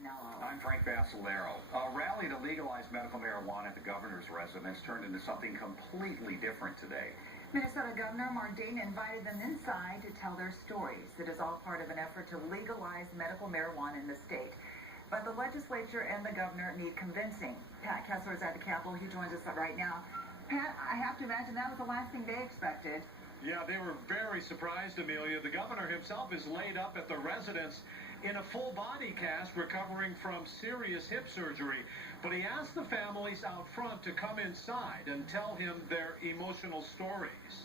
I'm Frank Basilero. A rally to legalize medical marijuana at the governor's residence turned into something completely different today. Minnesota Governor Daytona invited them inside to tell their stories. It is all part of an effort to legalize medical marijuana in the state. But the legislature and the governor need convincing. Pat Kessler is at the Capitol. He joins us right now. Pat, I have to imagine that was the last thing they expected. Yeah, they were very surprised, Amelia. The governor himself is laid up at the residence in a full body cast recovering from serious hip surgery. But he asked the families out front to come inside and tell him their emotional stories.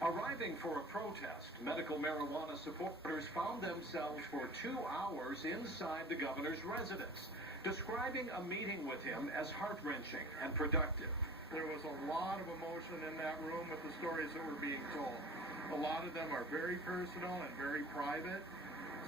Arriving for a protest, medical marijuana supporters found themselves for 2 hours inside the governor's residence, describing a meeting with him as heart-wrenching and productive. There was a lot of emotion in that room with the stories that were being told. A lot of them are very personal and very private,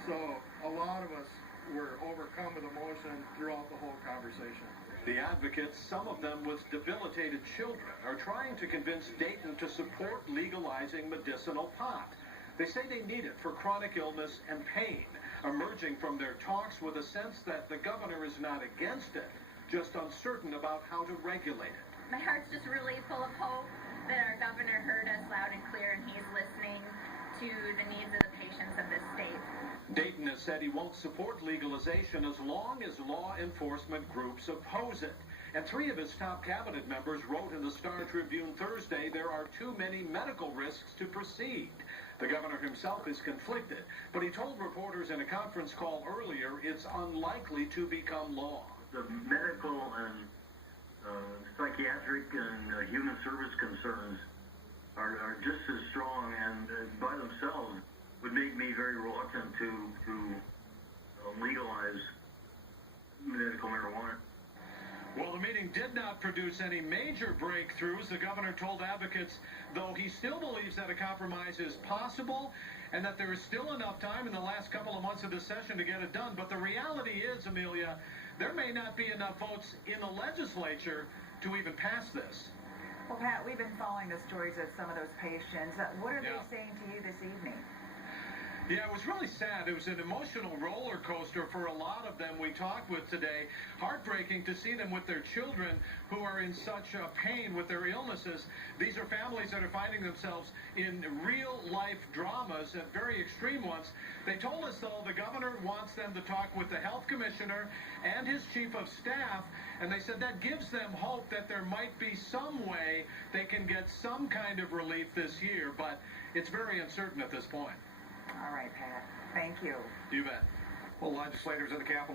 so a lot of us were overcome with emotion throughout the whole conversation. The advocates, some of them with debilitated children, are trying to convince Dayton to support legalizing medicinal pot. They say they need it for chronic illness and pain, emerging from their talks with a sense that the governor is not against it, just uncertain about how to regulate it. My heart's just really full of hope that our governor heard us loud and clear and he's listening to the needs of the patients of this state. Dayton has said he won't support legalization as long as law enforcement groups oppose it. And 3 of his top cabinet members wrote in the Star Tribune Thursday there are too many medical risks to proceed. The governor himself is conflicted, but he told reporters in a conference call earlier it's unlikely to become law. The medical and psychiatric and human service concerns are just as strong and by themselves would make me very reluctant to legalize medical marijuana. Well, the meeting did not produce any major breakthroughs. The governor told advocates, though he still believes that a compromise is possible and that there is still enough time in the last couple of months of this session to get it done. But the reality is, Amelia, there may not be enough votes in the legislature to even pass this. Well, Pat, we've been following the stories of some of those patients. What are they saying to you this evening? Yeah, it was really sad. It was an emotional roller coaster for a lot of them we talked with today. Heartbreaking to see them with their children who are in such pain with their illnesses. These are families that are finding themselves in real-life dramas, and very extreme ones. They told us, though, the governor wants them to talk with the health commissioner and his chief of staff, and they said that gives them hope that there might be some way they can get some kind of relief this year, but it's very uncertain at this point. All right, Pat. Thank you. You bet. Well, legislators at the Capitol